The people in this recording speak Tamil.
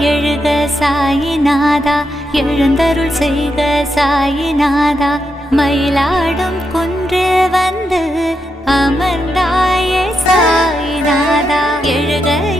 எழுக சாயிநாதா, எழுந்தருள் செய்க சாயிநாதா. மயிலாடும் குன்று வந்து அமர்ந்தாயே சாயிநாதா, எழுக